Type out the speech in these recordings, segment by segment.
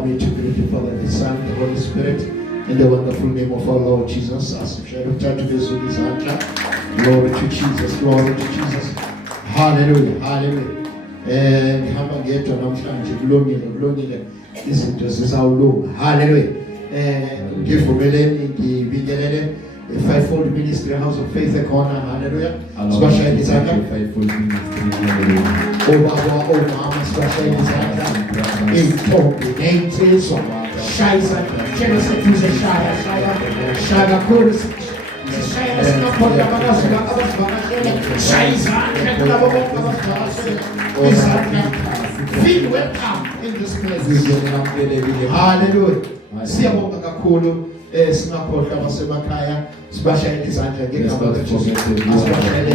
Allow me to greet the Father, the Son, and the Holy Spirit, in the wonderful name of our Lord Jesus. As we shall return to this with his hand. Glory to Jesus, glory to Jesus. Hallelujah, hallelujah. Ngihamba ngedwa namhlanje kulungile izinto zizawulunga. Hallelujah. Ngivumeleni ngibingelele Fivefold Ministry House of Faith ekhona. Hallelujah. Sibashayela izandla. Fivefold Ministry. Obaba, omama, sibashayela izandla. Intombi nensizwa. Shaya izandla. Tshela sethuze shaya kakhulu. Shaya singakhona abasivakashele. Shaya izandla kulabo bonke abasivakashele. Izandla. Feel welcome in this place. Hallelujah. Siyabonga kakhulu. Singakhohlwa abasemakhaya sibashayela izandla ngegama likaJesu. Asibashayele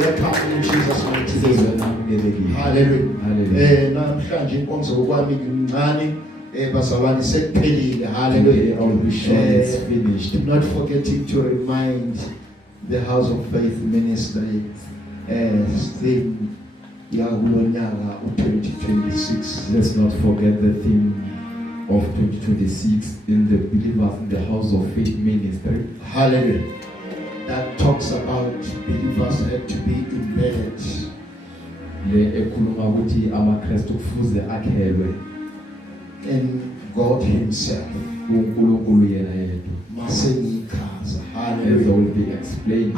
welcome in Jesus mighty name. Hallelujah. Namhlanje inkonzo kwami ngimncane bazalwane sekuphelile. Hallelujah. It's finished. Not forgetting to remind the House of Faith Ministry theme yakulonyaka u2026. Let's not forget the theme of 2026 in the believers in the House of Faith Ministry. Hallelujah. That talks about believers had to be embedded. In God Himself. As I will be explained.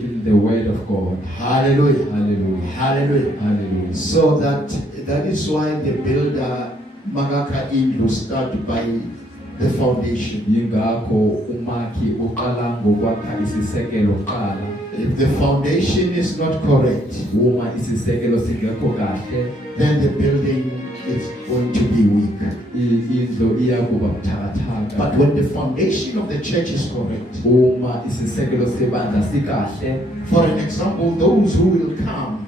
In the Word of God. Hallelujah. Hallelujah. Hallelujah. Hallelujah. So that is why the builder Magaka Indlu started by the foundation. If the foundation is not correct, then the building is going to be weak. But when the foundation of the church is correct, for an example, those who will come,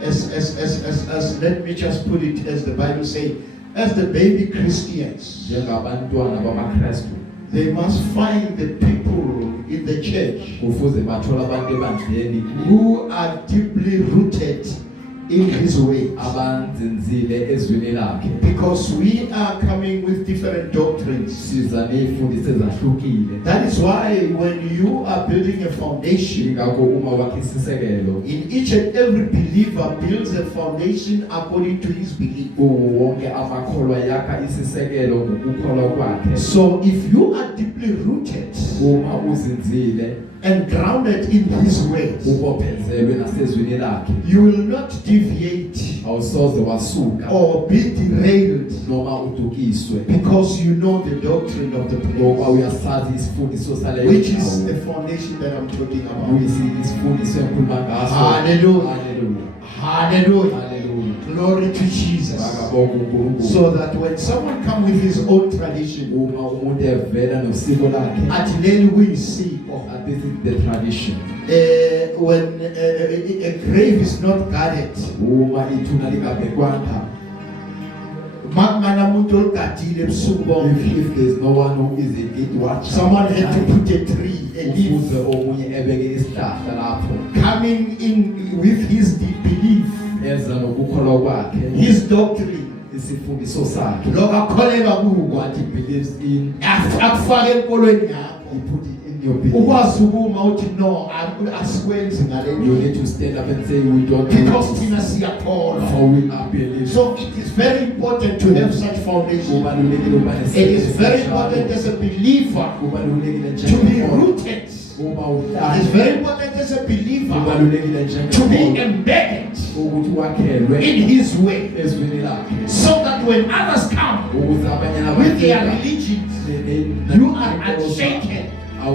as let me just put it as the Bible says, as the baby Christians, they must find the people in the church who are deeply rooted in His way. Because we are coming with different doctrines. That is why when you are building a foundation, in each and every believer builds a foundation according to his belief. So if you are deeply rooted and grounded in His ways, you will not deviate or be derailed, because you know the doctrine of the place, which is the foundation that I'm talking about. Hallelujah. Hallelujah. Hallelujah. Glory to Jesus. So that when someone comes with his own tradition, at then we see, this is the tradition. When a grave is not guarded, if there's no one who is a gate watcher, someone had to put a tree, a leaf, coming in with his belief, his doctrine, what he believes in, he put it in your belief. You need to stand up and say we don't because for we are believers. So it is very important to have such foundation. It is very important as a believer to be rooted. It is very important as a believer to be embedded in His way, so that when others come with their religions, you are unshaken. And you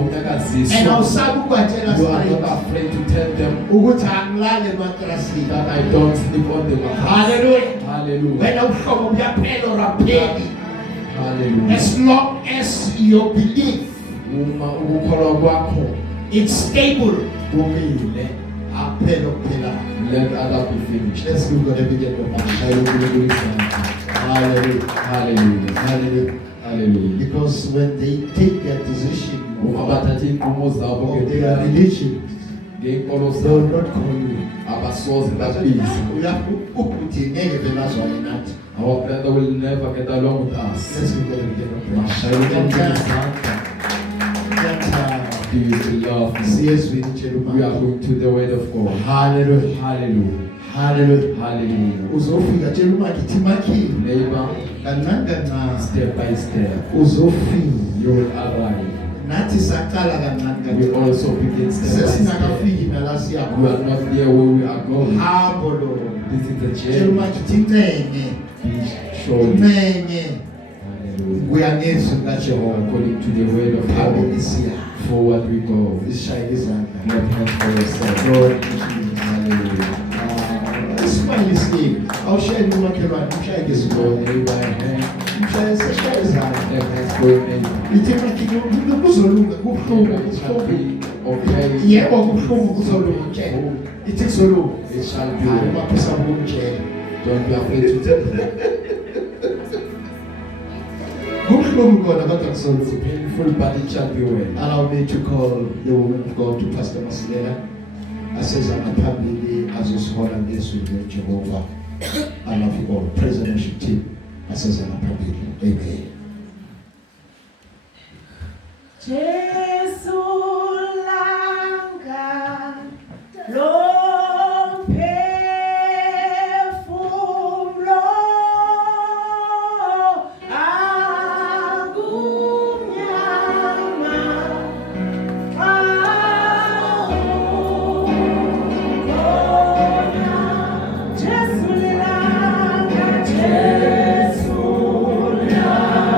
are not afraid to tell them that I don't sleep on the mattress. Hallelujah. Hallelujah. Hallelujah. As long as your belief it's stable, let other be finished. Let's give God a big Hallelujah. Hallelujah. Hallelujah. Hallelujah. Because when they take their decision of their religion, ngeenkolo They will zabo not call you. abasoze babize. Ukuthi ngeke vele azwane nathi. Our brother will never get along with us. Let's give them a praise. Mashayeleni izandla. Do you love me? We are going to the word of God. Hallelujah. Hallelujah. Hallelujah. Hallelujah. Uzofika tshela umakithi makhi. Neighbor, Kancane step by step, uzofika. you will arrive. Nathi saqala kancane. We also begin step by step. Sesinakafiki nala siya. We are not there where we are going. Habo lo. This is the Tshela journey. umakithi ncenye. Be sure. Ncenye. Hallelujah. Kuyangezwi kaJehova. According to the word of Phambili God, siya. forward we go. Isishayile izandla. Not hands for yourself. Lord. Hallelujah. Isibali isike. Awushayele umakhelwane, umshaye Go ngesibongo. neighbor hand. Umshaye seshaye izandla. Step hands for your neighbor. Ithi makhi kuzolunga kubuhlungu. It shall be okay. Yebo kubuhlungu kuzolunga tshela. Ithi kuzolunga. It shall be Hayi well. maphisa ukutshela. Don't be afraid to tell them. Kubuhlungu kona kodwa It's kuzolunga. painful, but it shall be well. Allow me to call the woman of God to Pastor Masilela. Aseza ngaphambili azosihola ngezwi likaJehova. I love you all. Praise the worship team. Aseza ngaphambili. Amen. Jesu langa lo phefumlo akumnyama Jesu langa Jesu langa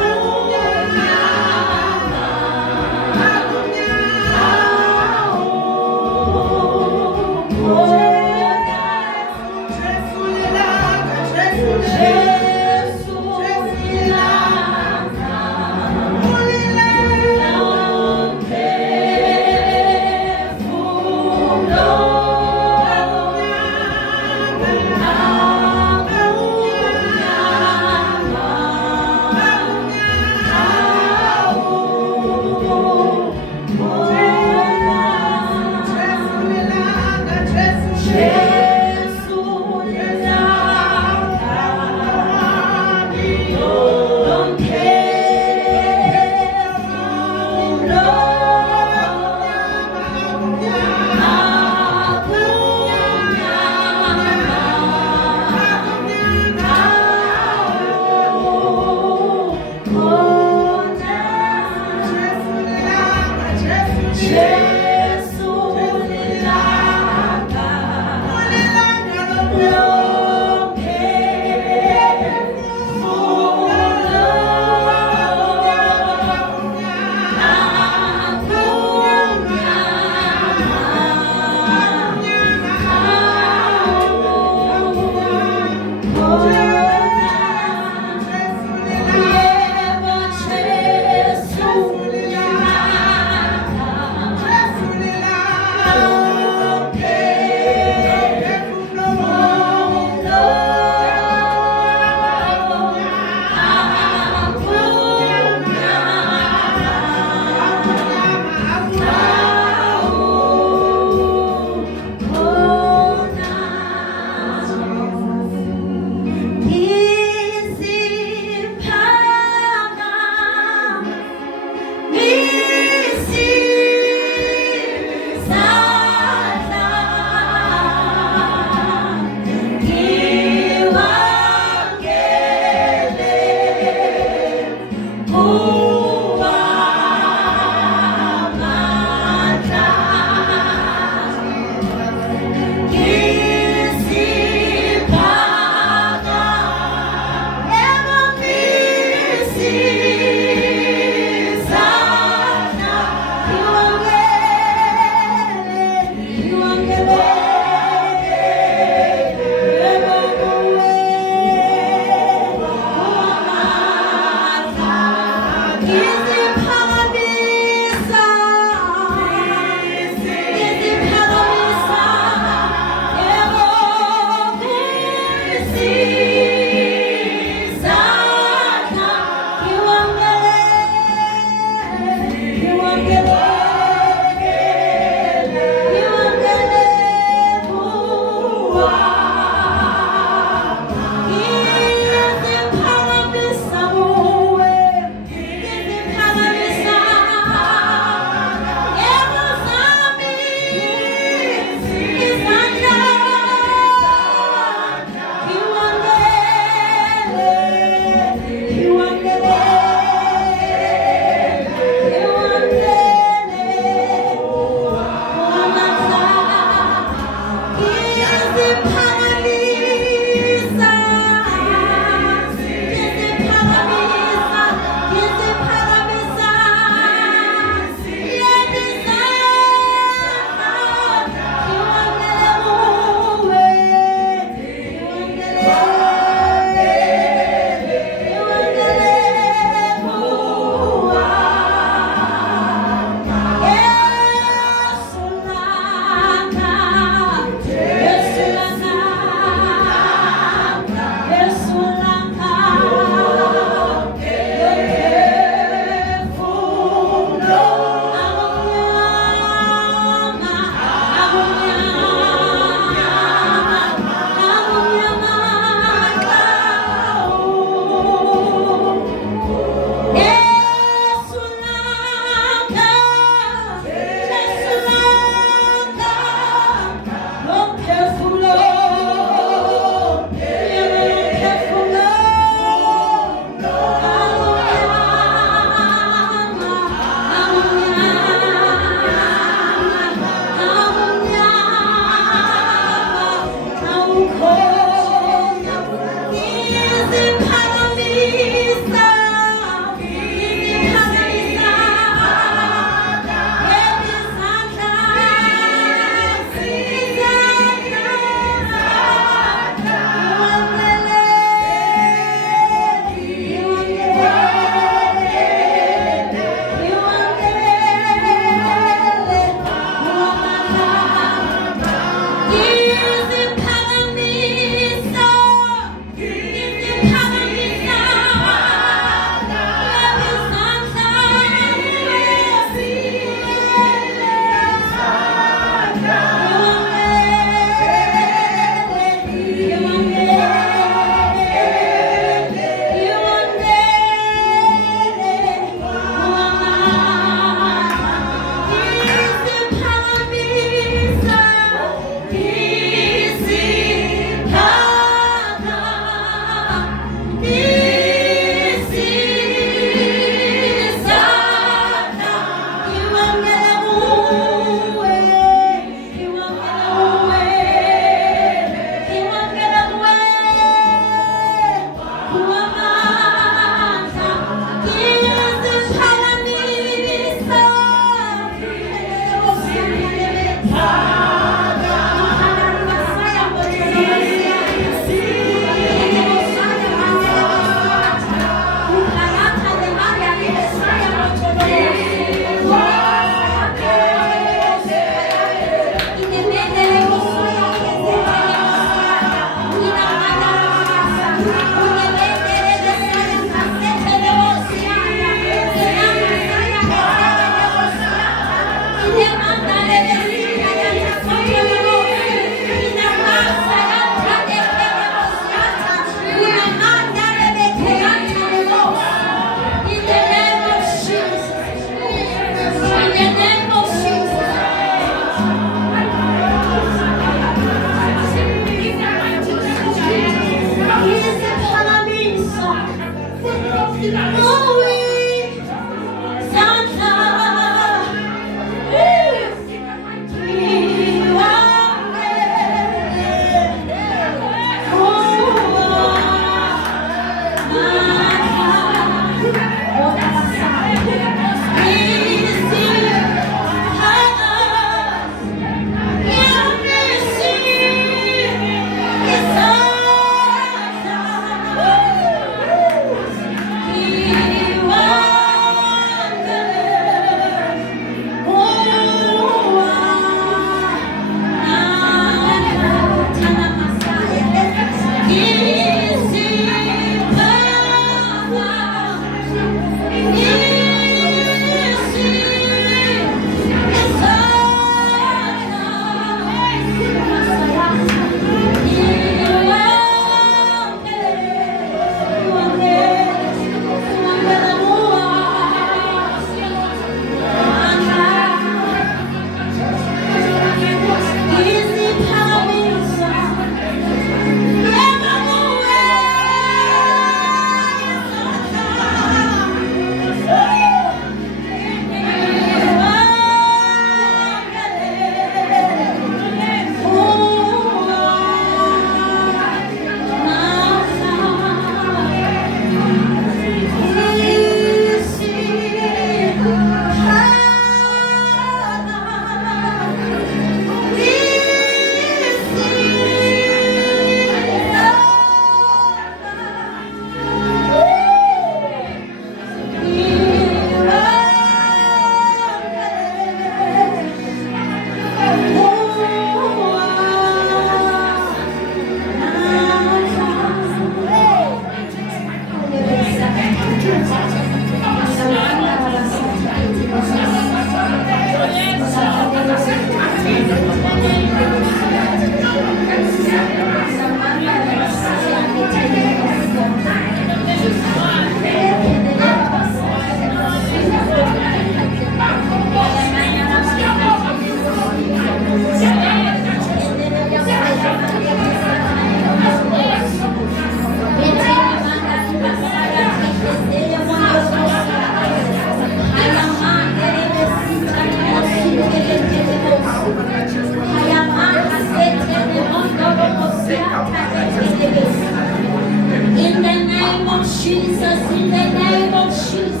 of Jesus, in the name of Jesus.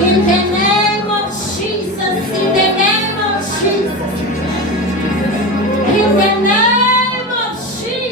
In the name of Jesus, in the name of Jesus. In the name of Jesus.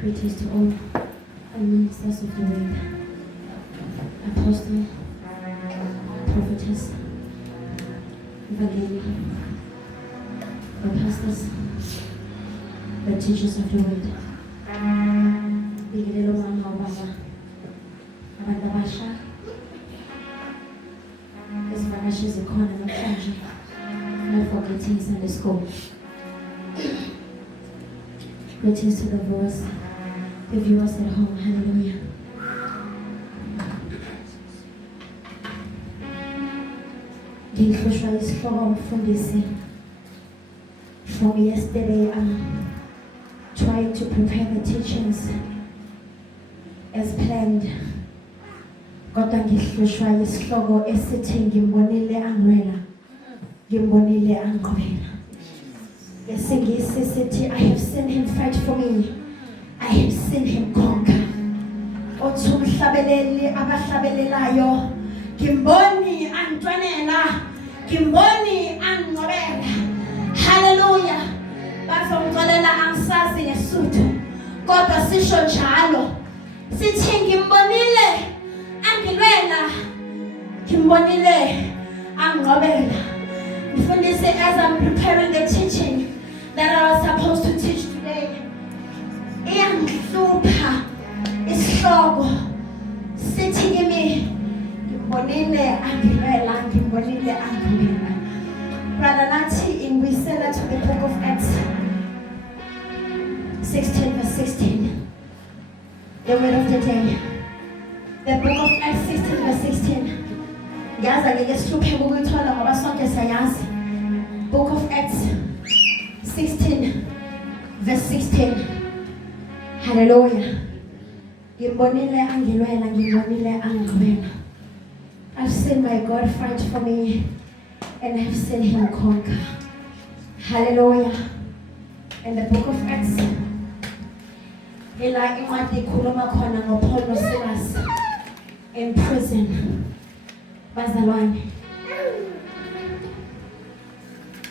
Greetings to all ministers of the word, apostle, prophetess, evangelist, the pastors, the teachers of the word. Bigilelo mama ubaba, abantu abasha, izivakashi ezikhona namhlanje, no forgetting Sunday school. Greetings to the viewers at home. Hallelujah. Ngihlushwa isihloko umfundisi. From yesterday, I'm trying to prepare the teachings as planned. Kodwa ngihlushwa isihloko esithi ngimbonile angwela. Ngimbonile angqwela. I have seen him fight for me. I have seen him conquer. Othi umhlabeleli abahlabelelayo. Ngimboni antwanela. Ngimboni anqobela. Hallelujah. Bazongixolela angisazi ngeSuthu. Kodwa sisho njalo. Sithi ngimbonile angilwela. ngimbonile angqobela. Mfundisi, as I'm preparing the teaching that I was supposed to teach today, iyangihlupha isihloko sithi kimi ngimbonile angibela, ngimbonile angibela. Brother Nathi, in we send that to the book of Acts 16 verse 16. The word of the day. The book of Acts 16 verse 16. Yaza ngeke sihluphe ukuyithola ngoba sonke siyayazi. Book of Acts 16 verse 16. Hallelujah. Ngimbonile angilwela, ngimbonile angigwela. I've seen my God fight for me and I've seen him conquer. Hallelujah. In the book of Acts, ila incwadi ikhuluma khona ngoPaul noSilas in prison. Bazalwane,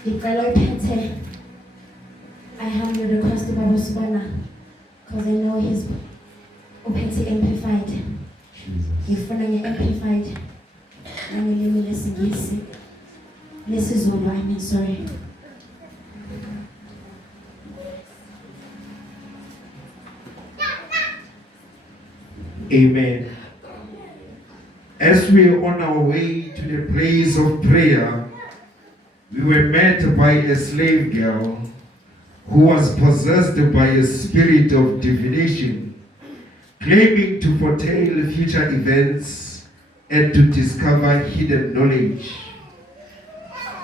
ngicela uyiphethe. I humbly request Baba Sibana because I know he's uphethe amplified. Ngifuna nge-amplified nangilimi lesingisi lesizulu, I mean sorry. Amen. As we are on our way to the place of prayer, we were met by a slave girl who was possessed by a spirit of divination, claiming to foretell future events and to discover hidden knowledge.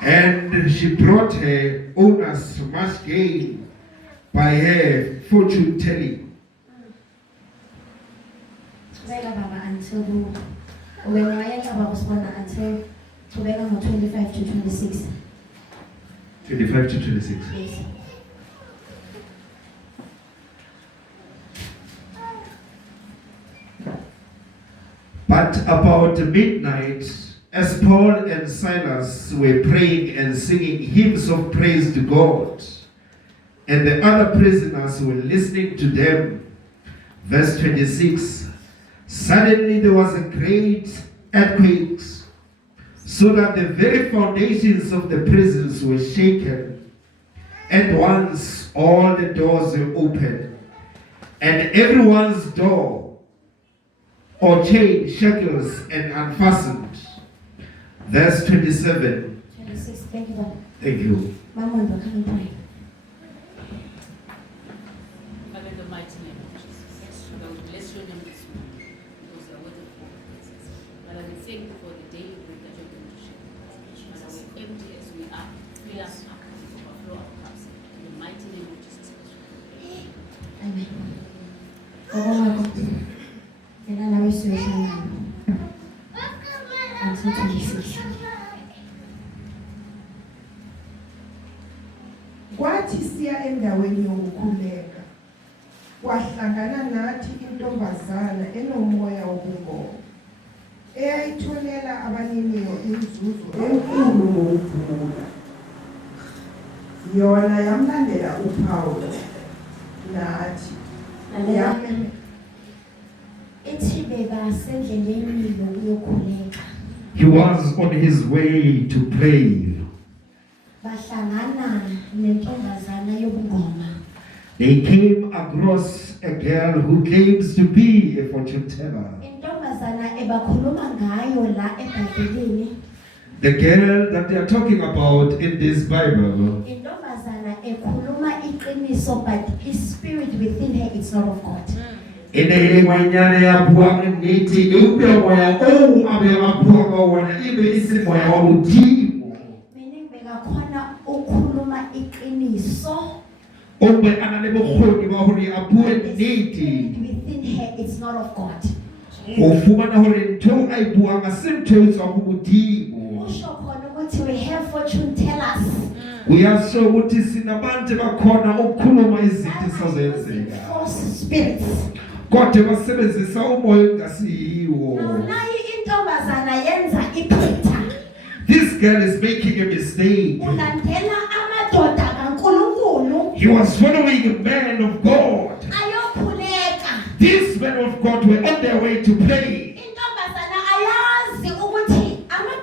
And she brought her owners much gain by her fortune telling. Until when I was born until 25 to 26. 25 to 26. Yes. But about midnight, as Paul and Silas were praying and singing hymns of praise to God, and the other prisoners were listening to them, verse 26, suddenly there was a great earthquake, so that the very foundations of the prisons were shaken. At once all the doors were opened, and everyone's door or chain, shackles, and unfastened. Verse 27. 26, thank you, Lord. Thank you. Mama, come and pray. Father, in the mighty name of Jesus, Lord, we bless your name this morning because you are worthy of all praises. Father, we thank you for the daily bread that you're going to share with us. Father, we're empty as we are. Fill us up and overflow our cups. In the mighty name of Jesus Christ. Amen. Until 26. Kwathi siya endaweni yokukhuleka, kwahlangana nathi intombazana enomoya wobungoma, eyayitholela abaniniyo inzuzo enkulu ngokuvula. Yona yamlandela uPawulo nathi. Yame Ithi bebasendleleni yokukhuleka. He was on his way to pray. Bahlangana nentombazana yobungoma. They came across a girl who claims to be a fortune teller. Intombazana ebakhuluma ngayo la eBhayibhelini. The girl that they are talking about in this Bible. Intombazana ekhuluma iqiniso, but his spirit within her is not of God. Ene manyane ya buang niti ube moya o abe abuang wana ibe isi moya wa udimo. Meaning bekakhona ukukhuluma iqiniso. Obe anale bokgoni ba hore a bue niti. Within her it's not of God. O fumana hore ntho a buang a se ntho tswa go modimo. Usho khona ukuthi we have fortune tellers. Uyasho ukuthi sinabantu bakhona ukukhuluma izinto esazenzeka. False spirits. Kodwa basebenzisa umoya ongasiyiwo. Nayi intombazana yenza iphutha. This girl is making a mistake. Ulandela amadoda kaNkulunkulu. He was following a man of God. Ayokhuleka. These men of God were on their way to pray. Intombazana ayazi ukuthi ama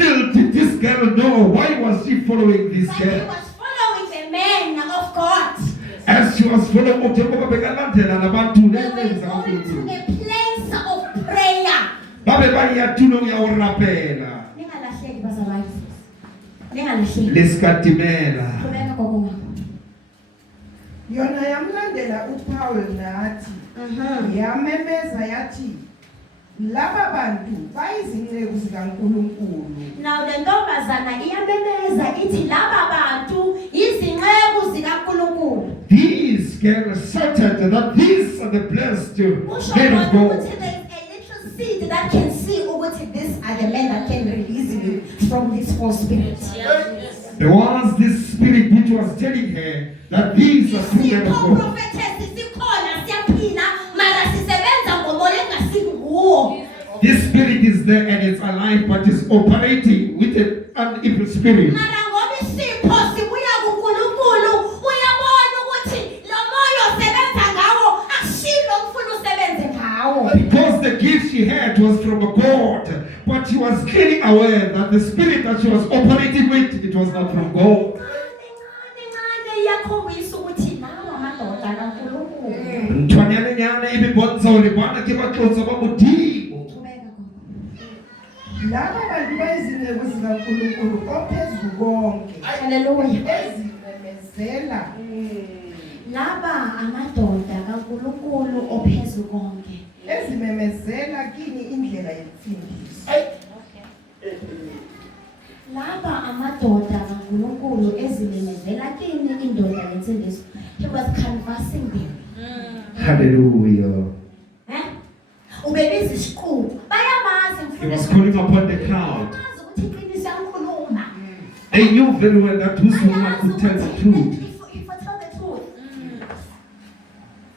Little did this girl know why was she following this But he girl. was following the man of God. As she was following uJehova bekalandela nabantu They were nenze going to zabantu. a place of prayer. Babe bayathuna uyawurapela. Ningalahleki bazalwane. Ningalahleki. Leskatimela. Qhubeka gogo. yona yamlandela uPaul nathi yamemeza yathi laba bantu bayizinceku zikaNkulunkulu. Now the ntombazana iyamemeza ithi laba bantu izinceku zikaNkulunkulu. These girls shouted that these are the blessed Usho men of bona God. ukuthi there is a little seed that can see ukuthi these are the men that can release you from this false spirit. There was this spirit which was telling her that these are true men of Isipho God. prophetess sikhona siyaphila mara sisebenza ngomoya engasinguwo. This spirit is there and it's alive, but it's operating with an evil spirit. Mara ngoba isipho sibuya kuNkulunkulu uyabona ukuthi lo moya osebenza ngawo asilo ufuna usebenze ngawo. Because the gift she had was from a God, but she was clearly aware that the spirit that she was operating with, it was not from God. Ngane iyakhombisa ukuthi nawo amadoda kaNkulunkulu. Ntwanyana nyana ibibonisa uri bana ke batlotsa ba modimo. Qhubeka gogo. Laba bantu bayizinceku zikaNkulunkulu ophezulu konke. Hallelujah. Ezimemezela Laba amadoda kaNkulunkulu ophezulu konke. ezimemezela kini indlela yokufundisa. Laba amadoda kaNkulunkulu ezimemezela kini indoda yensindiso. He was canvassing them. Hallelujah. Ubebiza isiqulu. Bayamazi He was mfundisi. calling upon the crowd. Bayamazi ukuthi iqiniso iyakhuluma. They knew very well that who's the one Bayazi could tell the ukuthi truth. if I tell the truth.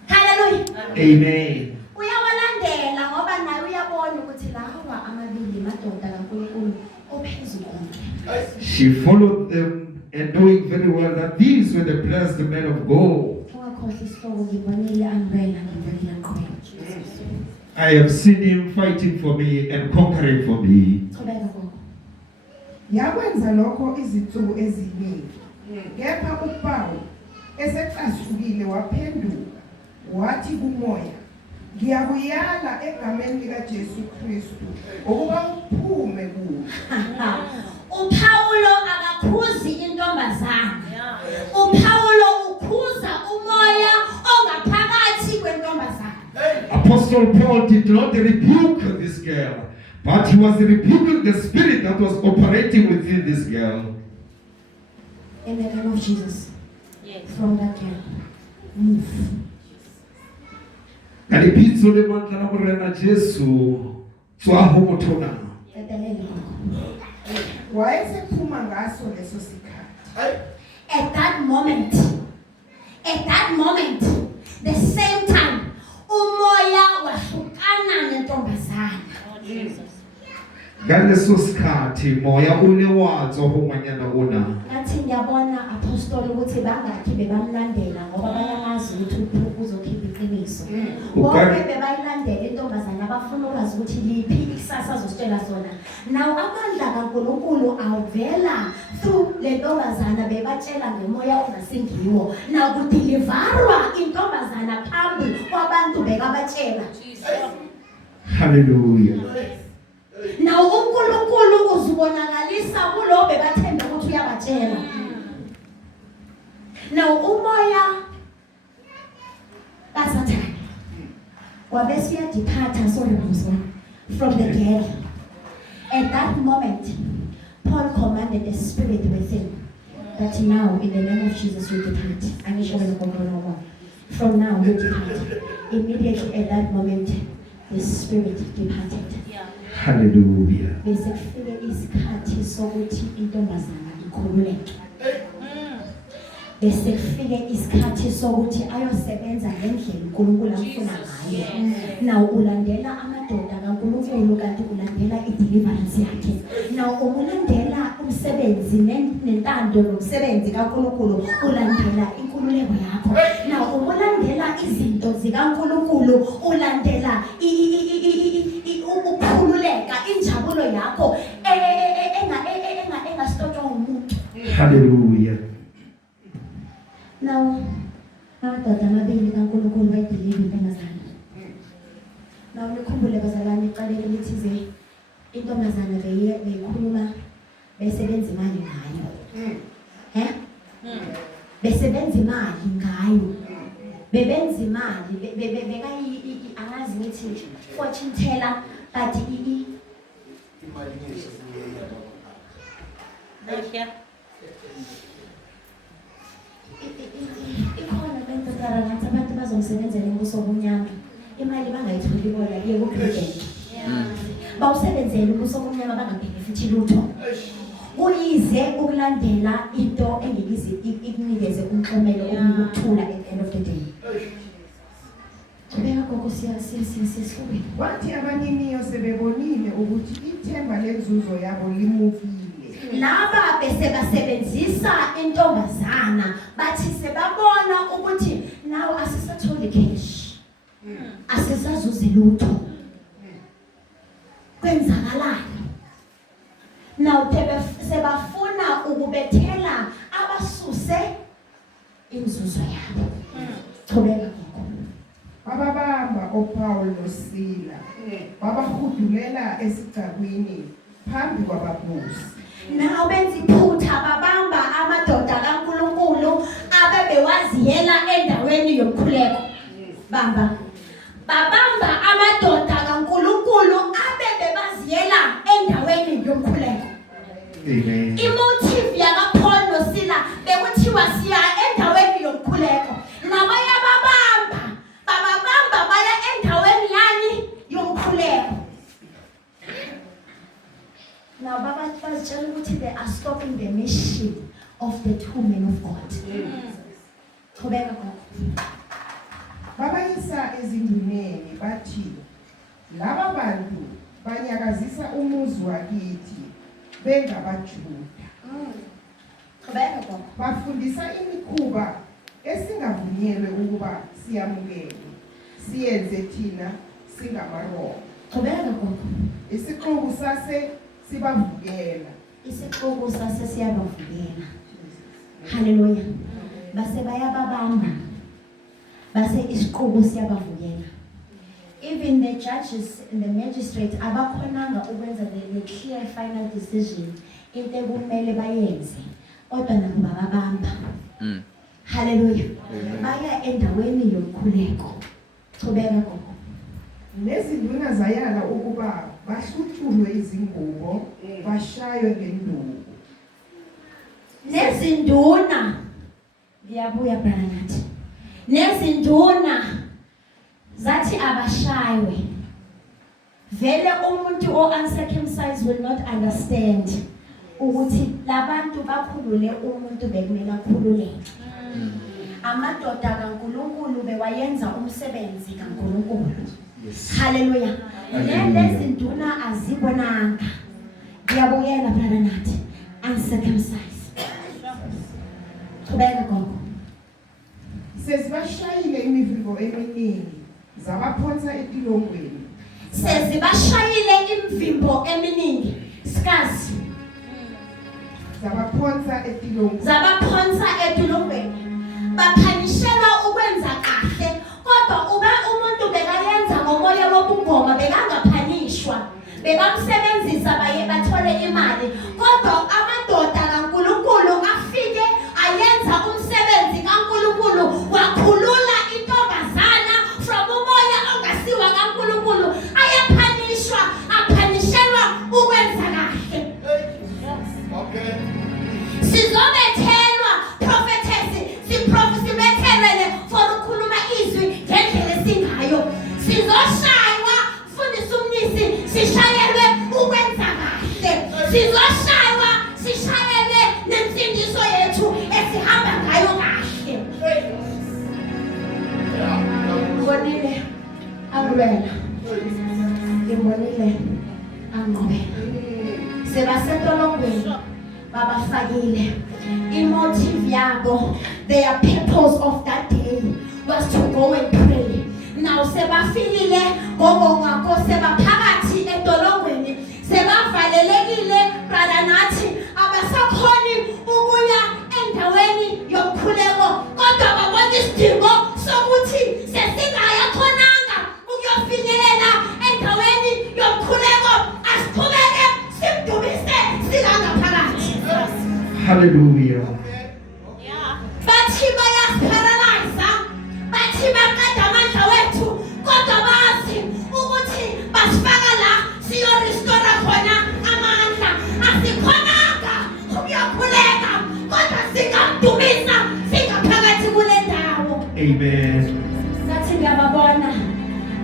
Hallelujah. Amen. Uyawalandela ngoba naye uyabona ukuthi lawa amabili madoda kaNkulunkulu ophezulu konke. She followed them and knowing very well that these were the blessed men of God. Ungakhohlwa isihloko ngibonile umbrella ngibonile qhwele. I have seen him fighting for me and conquering for me. Qhubeka gogo. Yakwenza lokho izinsuku eziningi. Kepha uPaul esecasukile waphenduka wathi kumoya, ngiyakuyala egameni likaJesu Kristu ukuba uphume kuwo. uPaulo akakhuzi intombazana. uPaulo ukhuza umoya ongaphakathi kwentombazana. Apostle Paul did not rebuke this girl, but he was rebuking the spirit that was operating within this girl. In the name of Jesus. From that girl. Move. Kalipitso le mandla la morena Jesu tswa ho motho na. Etelele gogo. Wayesephuma ngaso leso sikhathi. At that moment, the same time, umoya wahlukana nentombazana. Ngaleso sikhathi moya ule watswa ho manyana ona. Ngathi ngiyabona apostoli ukuthi bangakhi bebamlandela ngoba bayamazi ukuthi uzokhipha iqiniso. Bonke bebayilandela intombazana abafuna ukwazi ukuthi liphi ikusasa azositshela sona. Now amandla kaNkulunkulu awuvela through le ntombazana bebatshela ngemoya ongasingiwo. Now kudeliverwa intombazana phambi kwabantu bekabatshela. Hallelujah. Now uNkulunkulu uzibonakalisa kulo bebathemba ukuthi uyabatshela. Now umoya kaSathane wabese uyadepart from the girl. At that moment, Paul commanded the spirit within that now in the name of Jesus you depart. From now you depart. Immediately at that moment, the spirit departed. Hallelujah. Bese kufike isikhathi sokuthi intombazana ikhululeke. Bese kufike isikhathi sokuthi ayosebenza ngendlela uNkulunkulu afuna ngayo. Now ulandela amadoda kaNkulunkulu kanti ulandela ideliverance yakhe. Now ulandela umsebenzi nentando nomsebenzi kaNkulunkulu ulandela inkululeko yakho. Now ulandela izinto zikaNkulunkulu ulandela ukukhululeka injabulo yakho Hallelujah. Now, amadoda amabili kaNkulunkulu bayidilive intombazana. Now nikhumbule bazalwane iqaleke lithize intombazana beyikhuluma besebenza imali ngayo. Besebenza imali ngayo. Bebenza imali bekayi angazi ngithi fortune teller but imali ngiyisibuye ikhona lento ngathi abantu bazomsebenzela inbuso obumnyama imali bangayitholi bona kuye ku-president bawusebenzele inbuso obumnyama bangabenefithi lutho kuyize ukulandela into engekizi ikunikeze umklomelo okuthula at the end of the day. Kubeka gogo siyasifube Wathi abaniniyo sebebonile ukuthi ithemba lenzuzo yabo limuvile. laba bese basebenzisa intombazana bathi sebabona ukuthi nawo asisatholi cash asisazuze lutho kwenzakalani now sebafuna ukubethela abasuse inzuzo yabo thobeka Bababamba oPaul noSila. Babahudulela esigcawini phambi kwababusi. naw benza iphutha babamba amadoda kaNkulunkulu abebewaziyela endaweni yomkhuleko babamba amadoda kaNkulunkulu abebewaziyela endaweni yomkhuleko. Amen. Imotive yakaPaul noSila bekuthiwa siya endaweni yomkhuleko nabaya babamba baya endaweni yani yomkhuleko. Now Baba bazitshela ukuthi they are stopping the mission of the two men of God. Qhubeka gogo. Babayisa ezinduneni bathi laba bantu banyakazisa umuzi wakithi bengabaJuda. Qhubeka gogo. Bafundisa imikhuba esingavunyelwe ukuba siyamukele. Siyenze thina singamaroma. Qhubeka gogo. Isixuku sase sibavukela. Isixuku sasesiyabavukela. Hallelujah. Base bayababamba. Base isiqubu siyabavukela. Even the judges and the magistrates abakhonanga ukwenza the clear final decision into ekumele bayenze. Kodwa nabo bababamba. Hallelujah. Baya endaweni yomkhuleko. Qhubeka gogo. Nezinduna zayala ukuba bahluthulwe izingubo bashaywe ngenduku. Nezinduna ngiyabuya branathi. Nezinduna zathi abashaywe. Vele umuntu uncircumcised will not understand ukuthi labantu bakhulule umuntu bekumele akhululeke. Amadoda kaNkulunkulu bewayenza umsebenzi kaNkulunkulu. Hallelujah. Lezinduna azibonanga. Ngiyabuyela branathi uncircumcised. Qhubeka gogo. Sezibashayile imiviko eminingi zabaphonsa etilongweni. Sezibashayile imvimbo eminingi sikazi Zabaphonsa etilongweni. zabaphonsa edolobheni baphanishelwa ukwenza kahle kodwa ube umuntu bekayenza ngomoya wobungoma bekangaphanishwa bekamsebenzisa baye bathole imali kodwa amadoda kaNkulunkulu afike ayenza umsebenzi kaNkulunkulu wakhulula intombazana from umoya ongasiwa kaNkulunkulu ayaphanishwa aphanishelwa ukwenza kahle. Okay. Sizobethelwa prophetess simethelele for ukukhuluma izwi ngendlela esingayo. Sizoshaywa fundisa umnisi sishayelwe ukwenza kahle. Sizoshaywa sishayelwe nemsindiso yethu esihamba ngayo kahle. Ngibonile angibela. Ngibonile angibela. Sebasentolongweni babafakile emotive yabo, their purpose of that day was to go and pray. Now sebafilile gogo ngakho sebaphakathi edolongweni sebavalelekile brother nathi abasakhoni ukuya sibona isidingo sokuthi sesingaya khonanga ukuyofinyelela endaweni yomkhuleko asiqhubeke simdumise singangaphakathi. Hallelujah. Bathi bayasiparalyza, bathi baqeda amandla wethu, kodwa bazi ukuthi basifaka la siyorestore khona amandla. Asikhonanga ukuyokhuleka, kodwa singamdumisa singaphakathi kule ndawo. Amen. Sathi ngiyababona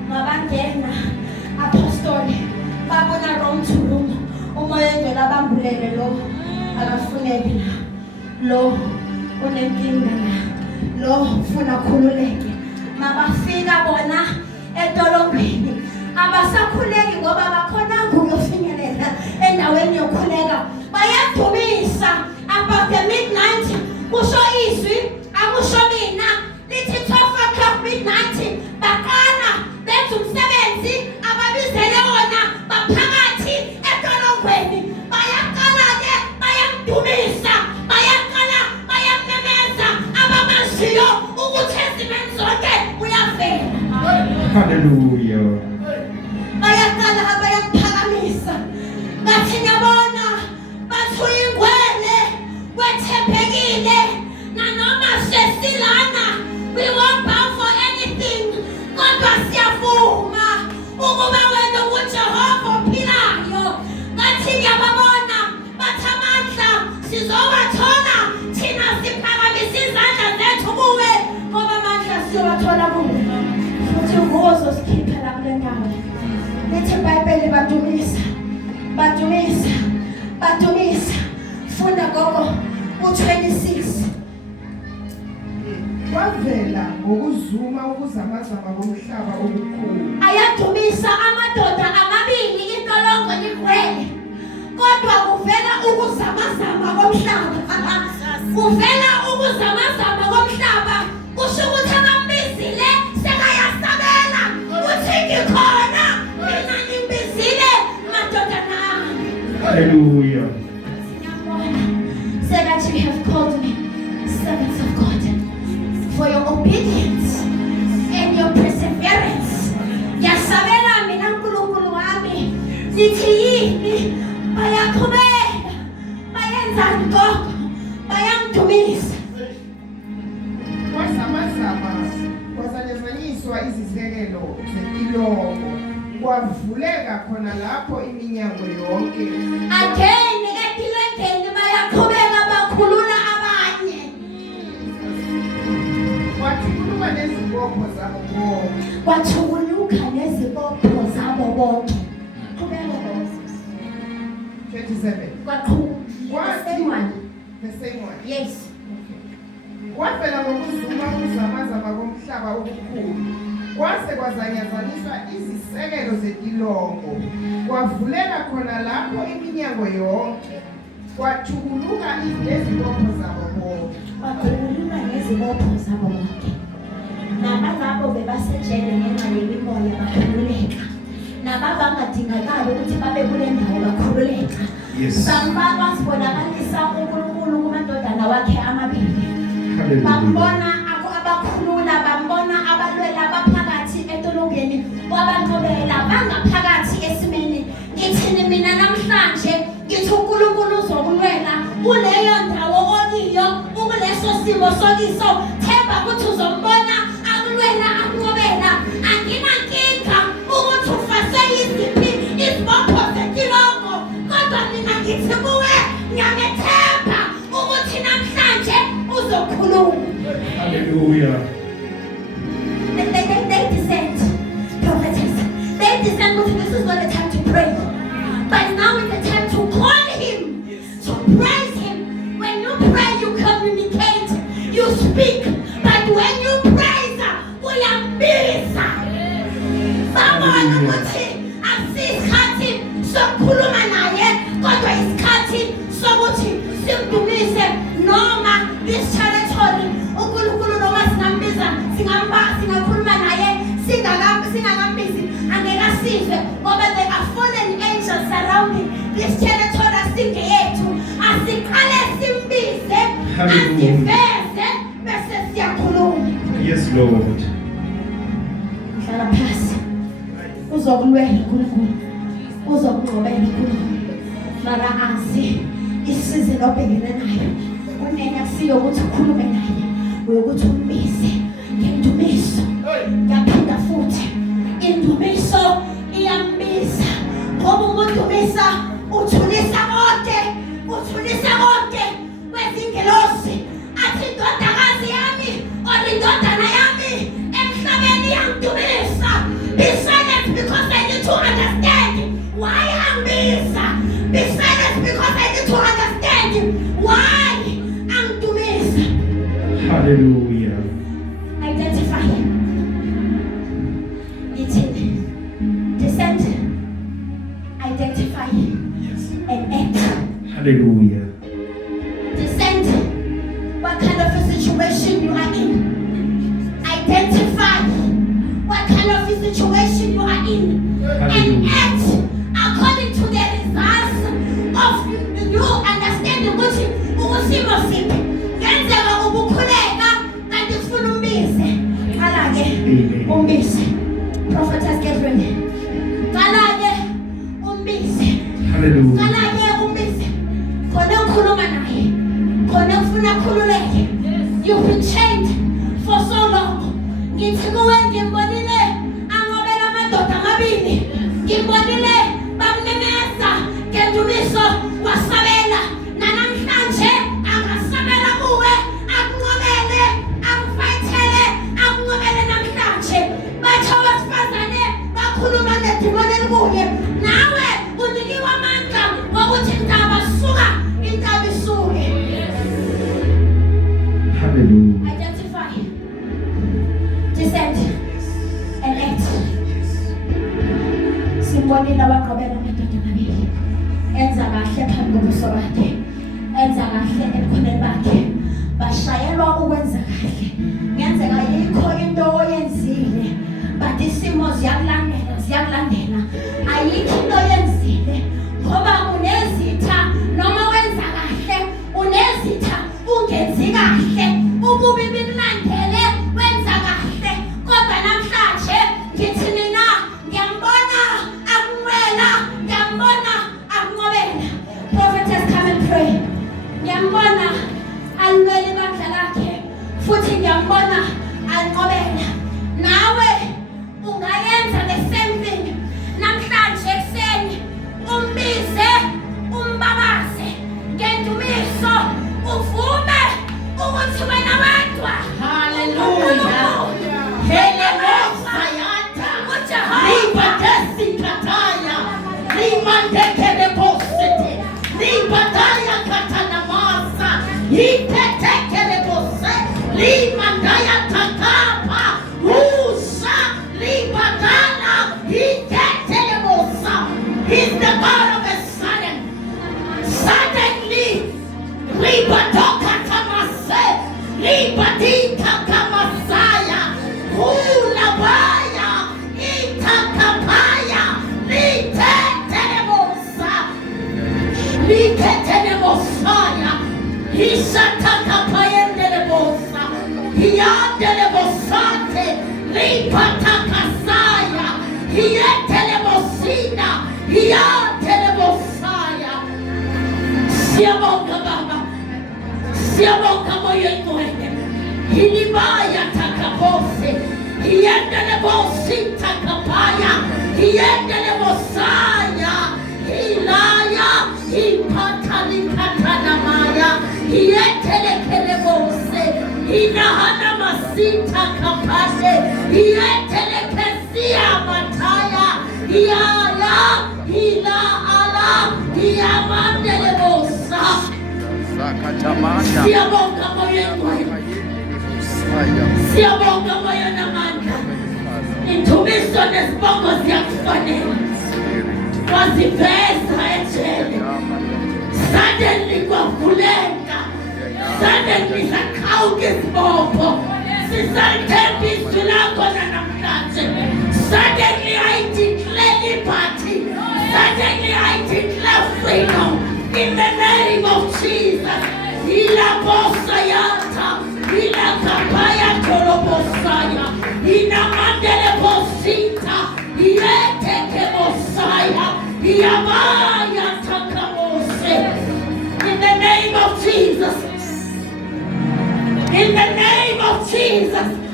ngabangena apostoli babona romthulumo umoya engcwele abambulele lo akafuneki la lo unenkinga la lo ufuna khululeke mabafika bona edolobheni abasakhuleki ngoba bakhona ukuyofinyelela endaweni yokhuleka bayadumisa about the midnight kusho izwi akusho mina lithi 12 o'clock midnight bakana benza umsebenzi ababizele wona baphakathi edolobheni bayaqala ke bayamdumisa bayaqala bayamemeza abamaziyo ukuthi ezimeni zonke uyavela. Hallelujah. Bayaqala abayaphakamisa bathi ngiyabona bathu ingwele wethembekile nanoma sesilana we won't bow for anything kodwa siyavuma ukuba wena uJehova ophilayo. Ngathi ngiyababona bathi amandla sizowathola thina siphakamisa izandla zethu kuwe ngoba amandla siyowathola kuwe futhi ukuzo sikhiphela kule ndawo. Lithi iBhayibheli badumisa badumisa badumisa funda gogo u26 Kwavela ngokuzuma ukuzamazama komhlaba okukhulu. ayadumisa amadoda amabili intolongo ligcwele kodwa kuvela ukuzamazama komhlaba kuvela ukuzamazama komhlaba kusho ukuthi abambizile sekayasabela uthi ngikhona mina ngimbizile madoda nami. Hallelujah. Say that you have called me servants of God for your obedience and your perseverance. Yasabela mina nkulunkulu wami nithi yini bayaqhubeka bayenzani gogo bayamdumisa. Kwazamazama kwazanyazanyiswa izizekelo zetilongo kwavuleka khona lapho iminyango yonke. Again etilengeni bayaqhubeka bakhulula abanye. Kwathuluka nezibopho zabo bonke. Kwathuluka nezibopho zabo bonke. Qhubeka gogo. 27. Kwaqhubeka. The same one. The same one. Yes. Kwavela ngokuzuma ukuzamazama komhlaba okukhulu. Kwase kwazanyazanyiswa izisekelo zetilongo. Kwavuleka khona lapho iminyango yonke. Kwathuluka nezibopho zabo bonke. Bakhululwa nezibopho zabo bonke. Nabalabo bebasejele ngenxa yemimoya bakhululeka. Nababangadingakali ukuthi babe kule ndawo bakhululeka. Yes. Bambaba sibonakalisa uNkulunkulu kumadodana wakhe amabili. Hallelujah. Bambona abakhulula bambona abalwela abaphakathi etolongeni wabanqobela bangaphakathi esimeni. Ngithini mina namhlanje ngithi uNkulunkulu uzokulwela kuleyo ndawo okiyo ukuleso simo sokiso themba ukuthi uzombona akulwela akunqobela. Anginankinga ukuthi ufase iziphi izibopho zetilongo kodwa mina ngithi kuwe ngiyamethemba ukuthi namhlanje uzokhuluma. Hallelujah. They descend, prophetess. They descend because this is not the time to pray. But now is the time to call him, to praise him. When you pray, you communicate, you speak. But when you praise, we are busy. Someone ukuthi asisikhathi sokukhuluma naye kodwa isikhathi sokuthi simdumise noma this territory uNkulunkulu noma singambiza singakhuluma naye singakambizi angeke asizwe ngoba there are fallen angels surrounding this territory asingeyethu asiqale simbize asiveze bese siyakhuluma. Yes, Lord. Hlala phasi. Uzokulwela uNkulunkulu. Uzokunqobela uNkulunkulu. Mara azi isizini obhekene nayo. Unene akusiyo ukuthi ukhulume naye. Uyokuthi umbize ngendumiso. Ngiyaphinda futhi. Indumiso iyambiza. Ngoba umudumisa uthulisa konke. Uthulisa konke. Kwezingelosi. Athi indodakazi yami indodana yami emhlabeni iyangidumisa. Be silent because I need to understand why angibisa. Be silent because I need to understand why angidumisa. Hallelujah. Identify. Descend. Identify. And act. Hallelujah. Descend. What kind of a situation you are in. Identify what kind of a situation you are in. And act according to the results of you understanding ukuthi ukusimo siphi. Ngenzeka ukukhuleka kanti ufuna umbize. Qala ke umbize. Prophetess get ready. Qala ke umbize. Hallelujah. Qala ke umbize. Khona ukhuluma naye. Khona ufuna khululeke. You've been chained for so long. Ngithi kuwe ngimbonile angobela amadoda amabili. Ngimbonile bamnemeza ngendumiso wasabela. Namhlanje akasabela kuwe akunqobele akufayithele akunqobele namhlanje. Batho besifazane bakhuluma nedimoni kuye. Nawe unikiwe amandla wokuthi indaba suka indaba isuke. Hallelujah. Identify, descend, and act. Simbonile waqobela amadoda amabili. Enza kahle phambi kobuso bakhe. Enza kahle ebukhoneni bakhe. Bashayelwa ukwenza kahle. Ngenzeka yikho into oyenzile. But isimo ziyakulandela. Ayikho into oyenzile. Ngoba unezitha noma wenza kahle, unezitha ungenzi kahle. Ububi bikulandele wenza kahle. Kodwa namhlanje ngithi mina ngiyambona akunwela, ngiyambona akunqobela. Prophetess, come and pray. Ngiyambona alwela ibandla lakhe futhi ngiyambona alinqobela. Nawe ungayenza the same thing. Namhlanje ekseni umbize umbabaze ngendumiso uvume ukuthi wena wedwa. Hallelujah. Helemosa yata. Liba desikataya. Limandekele posete. Liba daya katana masa. Itetekele pose. Limandaya takapa. Usa. Liba dana. Itetele mosa. He's the God of a sudden. Suddenly. Liba doka tamase. Liba dita kamasaya. Ulabaya. Itakapaya. Litetenemosa. Litetenemosaya. Hisatakapayendelemosa. Hiyandelemosate. Lipatakasaya. Hiyetelemosina. Hiyandelemosaya. Siyabonga Baba. Siyabonga moyo mwene. Hilibaya takapose. Hiyendelebosi takapaya. Hiyendelebosaya. Hilaya. Hipatalikatalamaya. Hiyetelekelebose. Hinahana masita kapase. Hiyetelekesia mataya. Hiyala. Hila ala. Hiyamandelebosa. Siyabonga moyo mwene. Siyabonga moyo namandla. Indumiso nesibongo ziyakufanele. Waziveza ejele. Suddenly kwavuleka. Suddenly sakhawuka isibopho. Sisalithetha izwi lakho namhlanje. Suddenly I declare liberty. Suddenly I declare freedom. In the name of Jesus. Ilabosa yata. Ila kapaya tolobosaya. Ina mandele posita. Ieteke bosaya. Iabaya takamose. In the name of Jesus. In the name of Jesus.